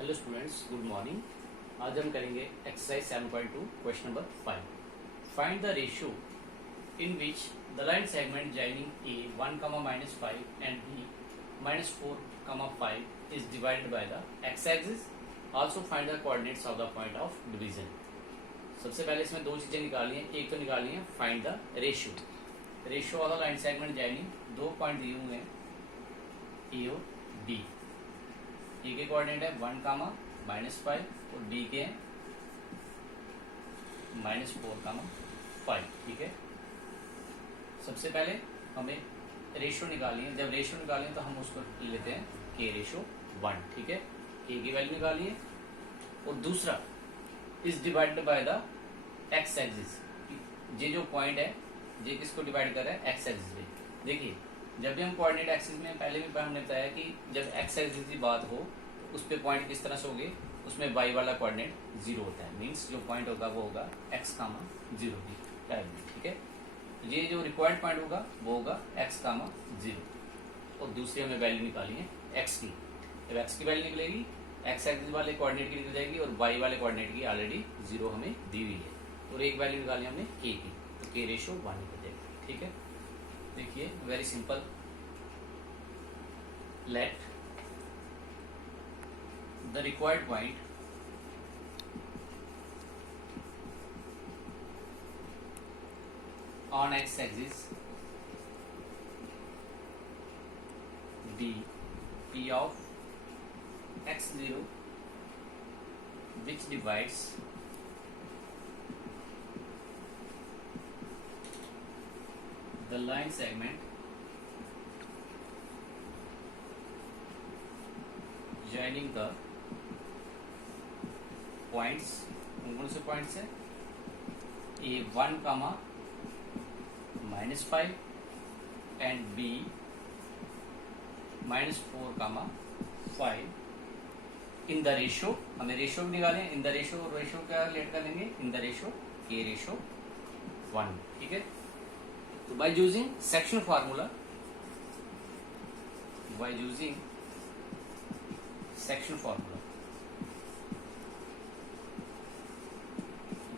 Hello students, good morning. आज हम करेंगे exercise 7.2 question number 5। Find the ratio in which the line segment joining A 1, -5 and B -4, 5 is divided by the x axis. Also find the coordinates of the point of division. सबसे पहले इसमें दो चीजें निकालनी है। एक तो निकालनी है find the ratio of the line segment joining. दो पॉइंट दिए हुए हैं ए और बी। ए के कोऑर्डिनेट है 1, -5 और बी के हैं -4, 5। ठीक है, सबसे पहले हमें रेशियो निकालनी है। जब रेशियो निकालनी है तो हम उसको लेते हैं k/1। ठीक है, ए की वैल्यू निकालिए है और दूसरा is divided by the x axis. ये जो पॉइंट है ये किसको डिवाइड कर रहा है? एक्स एक्सिस पे। देखिए, जब भी हम कोऑर्डिनेट एक्सिस में पहले भी हमने बताया कि जब एक्स एक्सिस की बात हो उस पे पॉइंट किस तरह से होंगे, उसमें वाई वाला कोऑर्डिनेट 0 होता है। मींस जो पॉइंट होगा वो होगा x,0 की टाइप में। ठीक है, ये जो रिक्वायर्ड पॉइंट होगा वो होगा x,0 और दूसरी हमें वैल्यू निकाली है x की। जब x की वैल्यू निकलेगी एक्स एक्सिस वाले कोऑर्डिनेट की निकल जाएगी और y वाले कोऑर्डिनेट की ऑलरेडी 0 हमें दी हुई है। और एक वैल्यू निकाली हमने k की, तो k/1 निकल जाएगी। ठीक है, देखिए very simple. Let the required point on x axis be p of x0 which divides the line segment joining the points। कौन से पॉइंट्स है? A1, -5 and B -4, 5 in the ratio. हमें रेशियो भी निकालें। इन द रेशियो, रेशियो क्या let कर लेंगे? In the ratio k/1। ठीक है, तो by using section formula,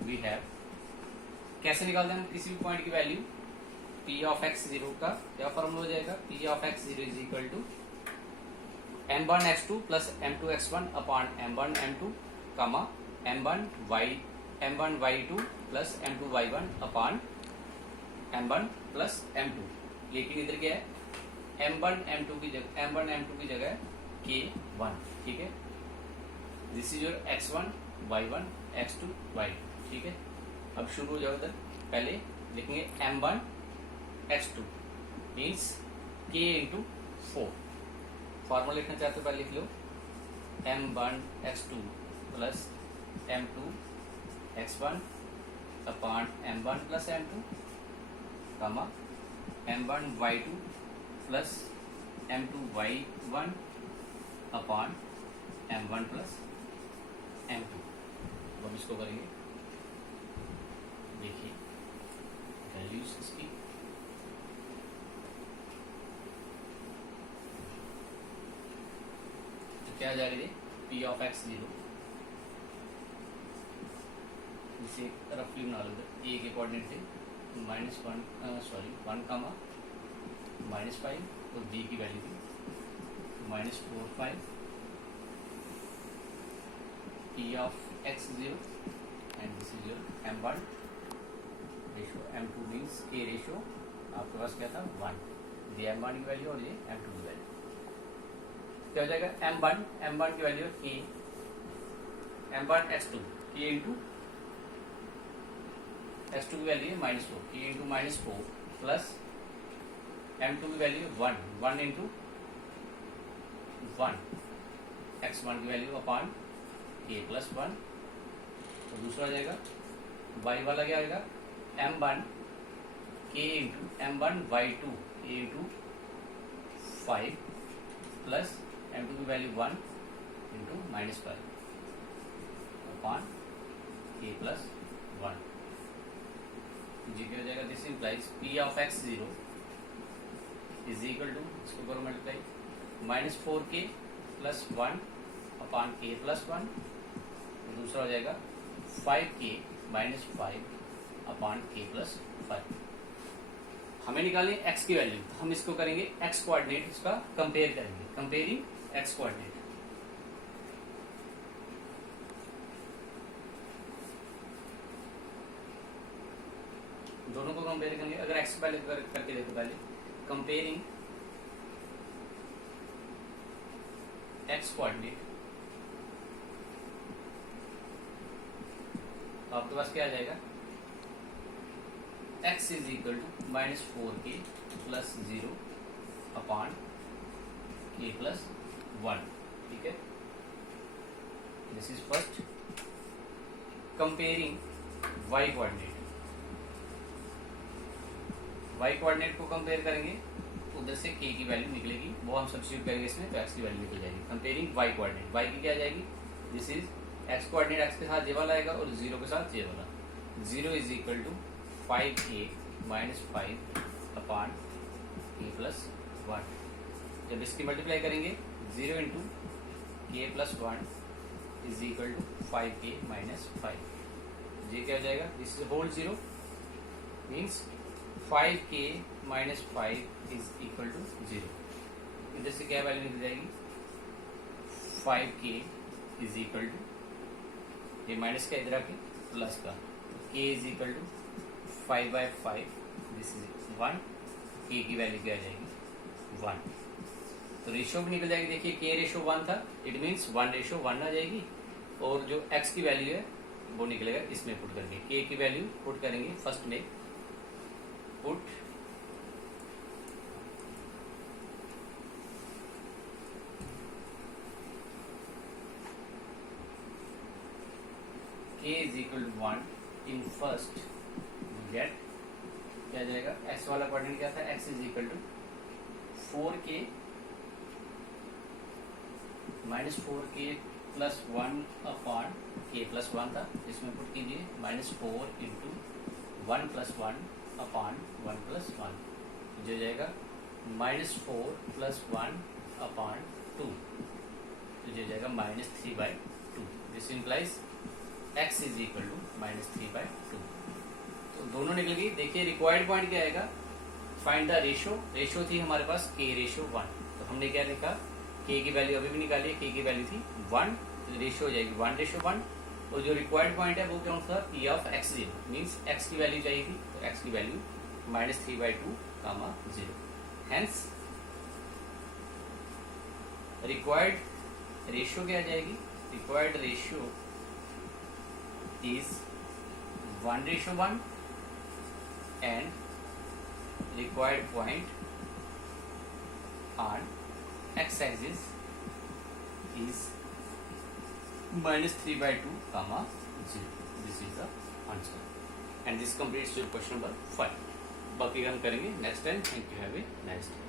we have, कैसे निकालते हैं हम किसी भी पॉइंट की वैल्यू? p of x0 का क्या फॉर्मूला हो जाएगा? p of x0 is equal to m1x2 plus m2x1 upon m1m2, m1y2 plus m2y1 upon m1 plus m2। लेकिन इधर क्या है? m1m2 की जगह k1। ठीक है, this is your x1 y1 x2 y2। ठीक है, अब शुरू हो जाओ। इधर पहले लिखेंगे m1 x2 means k into 4। Formula लिखना चाहते हो पहले लिख लो m1 x2 plus m2 x1 upon m1 plus m2, m1 y2 plus m2 y1 upon m1 plus m2। अब इसको करेंगे, देखिए वैल्यूज इसकी। तो क्या आ जाएगा? p of x0, इसे रफली बना लो। ए के कोऑर्डिनेट थे -1, 1, -5 और बी की वैल्यू थी -4, 5। p of x0 and this is your m1 ratio, m2 means k ratio. आपके पास क्या था? 1। ये m1 की वैल्यू और ये m2 की वैल्यू क्या हो जाएगा? m1 की value k, m1 x2 k into x2 की वैल्यू है -4, k इंटू -4 प्लस m2 की वैल्यू 1 इंटू 1, x1 की वैल्यू अपॉन k प्लस 1। तो दूसरा आ जाएगा y वाला क्या आएगा? m1 k into m1 y2 k into 5 plus m2 की value 1 into -5 upon k plus 1। जी क्या हो जाएगा? This implies p of x0 is equal to, इसको करो multiply, -4k plus 1 upon k plus one, दूसरा हो जाएगा 5k minus 5 upon k plus 5। हमें निकालनी x की वैल्यू, तो हम इसको करेंगे x कोऑर्डिनेट, इसका कंपेयर करेंगे, कंपेयरिंग x कोऑर्डिनेट। दोनों को कंपेयर करेंगे। अगर x पहले करके देखो, पहले कंपेयरिंग x कोऑर्डिनेट, तो आपके पास क्या आ जाएगा, x is equal to minus 4k plus 0 upon k plus 1, ठीक है। This is first. Comparing y coordinate, y coordinate को कंपेयर करेंगे, उधर से k की वैल्यू निकलेगी, वो हम सब्स्टिट्यूट करेंगे इसमें, तो x की वैल्यू निकल जाएगी। कंपेयरिंग y कोऑर्डिनेट, y की क्या आ जाएगी, this is x coordinate, x के साथ ये वाला आएगा और 0 के साथ ये वाला। 0 is equal to 5k minus 5 upon k plus 1। जब इसकी मल्टीप्लाई करेंगे, 0 into k plus 1 is equal to 5k minus 5। ये क्या हो जाएगा, this is whole 0 means 5k minus 5 is equal to 0। इधर से क्या वैल्यू निकल जाएगी, 5k इज इक्वल टू, ये माइनस का इधर आके प्लस का, k is equal to 5/5, this is 1, k की वैल्यू क्या आ जाएगी 1। तो रेशियो भी निकल जाएगी, देखिए k रेशो 1 था, इट मीन्स 1:1 आ जाएगी, और जो x की वैल्यू है वो निकलेगा इसमें पुट करके। k की वैल्यू पुट करेंगे फर्स्ट में, put k is equal to 1 in first, get क्या जाएगा, x वाला कोऑर्डिनेट क्या था, x is equal to 4k minus 4k plus 1 upon k plus 1 था, इसमें पुट कीजिए -4 इंटू 1 प्लस 1 अपॉन 1 प्लस 1, जो जाएगा -4 प्लस 1 अपॉन 2, तो जो जाएगा -3/2। This implies x is equal to -3/2। तो दोनों निकल गई। देखिए रिक्वायर्ड पॉइंट क्या आएगा, फाइंड द रेशो। रेशो थी हमारे पास k रेशो 1, तो हमने क्या लिखा, k की वैल्यू अभी भी निकाली है, k की वैल्यू थी 1, तो रेशो हो जाएगी 1:1। और जो रिक्वायर्ड पॉइंट है वो कौन सा, p of x0 means x की वैल्यू चाहिए थी, तो x की वैल्यू -3/2, 0। हेंस रिक्वायर्ड रेशियो क्या आ जाएगी, required ratio is 1:1 and required point on x-axis is -3/2, 0. This is the answer and this completes your question number 5. बाकी हम करेंगे next time. Thank you, have a nice day.